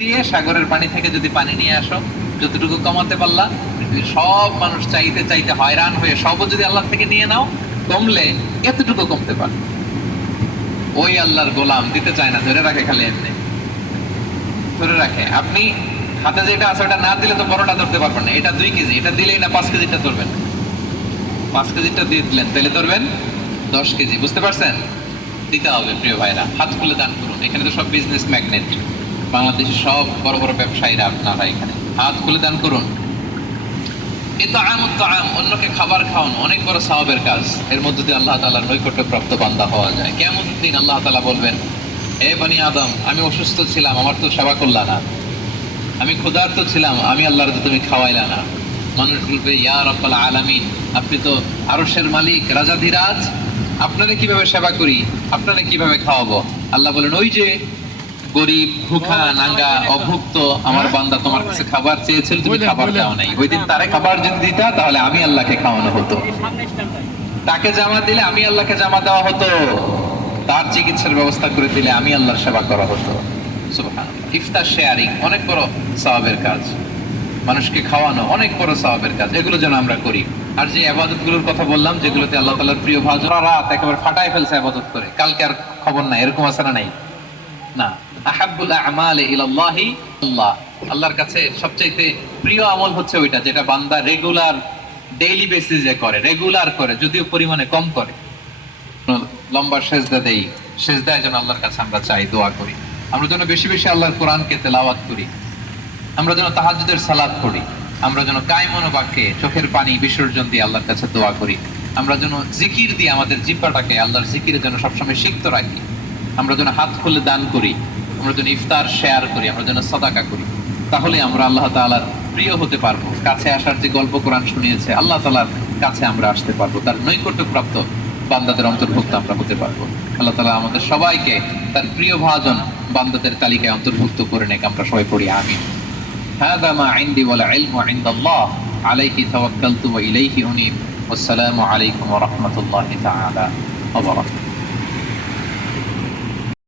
দিয়ে সাগরের পানি থেকে যদি পানি নিয়ে আসো, যতটুকু কমাতে পারলা, সব মানুষ চাইতে চাইতে হয়রান হয়ে সবও যদি আল্লাহ থেকে নিয়ে নাও, কমলে এতটুকু কমতে পারে। ওই আল্লাহর গোলাম দিতে চায় না, ধরে রাখে, খালি এমনি ধরে রাখে। আপনি হাতে যেটা আছে ওটা না দিলে তো বড়টা ধরতে পারবেন না। এটা 2 কেজি, এটা দিলেই না 5 কেজিটা ধরবেন। 5 কেজিটা দিয়ে দিলেন, তাহলে ধরবেন 10 কেজি। বুঝতে পারছেন? দিতে হবে প্রিয় ভাইরা, হাত খুলে দান করুন। এখানে তো সব বিজনেস ম্যাগনেট, বাংলাদেশের সব বড় বড় ব্যবসায়ীরা আপনারা এখানে, হাত খুলে দান করুন। কিন্তু অন্যকে খাবার খাওয়ানো অনেক বড় সওয়াবের কাজ। এর মধ্যে দিয়ে আল্লাহ তাআলার নৈকট্যপ্রাপ্ত বান্দা হওয়া যায়। কিয়ামতের দিন আল্লাহ তাআলা বলবেন, হে বনি আদম, আমি অসুস্থ ছিলাম, আমার তো সেবা করলা না। আমি ক্ষুধার্ত ছিলাম, আমি আল্লাহর তুমি খাওয়াইলা না। মানুষ বলবে, ইয়া রাব্বাল আলামিন, আপনি তো আরশের মালিক, রাজাধিরাজ, আপনারে কিভাবে সেবা করি, আপনারে কিভাবে খাওয়াবো? আল্লাহ বলেন, ওই যে গরিব, ভুখা, নাঙ্গা, অভুক্ত আমার বান্দা তোমার কাছে খাবার চেয়েছিল, তুমি খাবার দাও নাই। ওই দিন তারে খাবার যদি দিতা, তাহলে আমি আল্লাহকে খাওয়ানো হতো। তাকে জামা দিলে আমি আল্লাহকে জামা দেওয়া হতো। তার চিকিৎসার ব্যবস্থা করে দিলে আমি আল্লাহর সেবা করা হতো। সুবহানাল্লাহ। ইফতার শেয়ারিং অনেক বড় সওয়াবের কাজ। মানুষকে খাওয়ানো অনেক বড় সওয়াবের কাজ। এগুলো যেন আমরা করি। আর যে ইবাদতগুলোর কথা বললাম, যেগুলোতে আল্লাহ তাআলার প্রিয় ভাজন, রাত একেবারে ফাটায় ফেলছে ইবাদত করে, কালকে আর খবর নাই, এরকম আছে না? নাই না। আহাব্বুল আমালি ইলাল্লাহি আল্লাহ, আল্লাহর কাছে সবচেয়ে প্রিয় আমল হচ্ছে ওইটা যেটা বান্দা রেগুলার, ডেইলি বেসিসে করে, রেগুলার করে, যদিও পরিমাণে কম করে। লম্বা সেজদা দেই, সেজদায় যেন আল্লাহর কাছে আমরা চাই, দোয়া করি। আমরা যেন বেশি বেশি আল্লাহর কোরআনকে তেলাওয়াত করি। আমরা যেন তাহাজ্জুদের সালাত পড়ি। আমরা যেন কায়মন বাক্যে চোখের পানি বিসর্জন দিয়ে আল্লাহর কাছে দোয়া করি। আমরা যেন জিকির দিয়ে আমাদের জিহ্বাটাকে আল্লাহর জিকিরে যেন সবসময় সিক্ত রাখি। আমরা যেন হাত খুলে দান করি, আমরা যেন ইফতার শেয়ার করি, আমরা যেন সাদাকা করি। তাহলে আমরা আল্লাহ তাআলার প্রিয় হতে পারবো। কাছে আসার যে গল্প কোরআন শুনিয়েছে, আল্লাহ তাআলার কাছে আমরা আসতে পারবো, তার নৈকট্যপ্রাপ্ত বান্দাদের অন্তর্ভুক্ত আমরা হতে পারবো। আল্লাহ তাআলা আমাদের সবাইকে তার প্রিয় ভাজন বান্দাদের তালিকায় অন্তর্ভুক্ত করে নেক। আমরা সবাই পড়ি আমিন। هذا ما عندي والعلم عند الله عليه توكلت وإليه أنيب والسلام عليكم ورحمة الله تعالى وبركاته.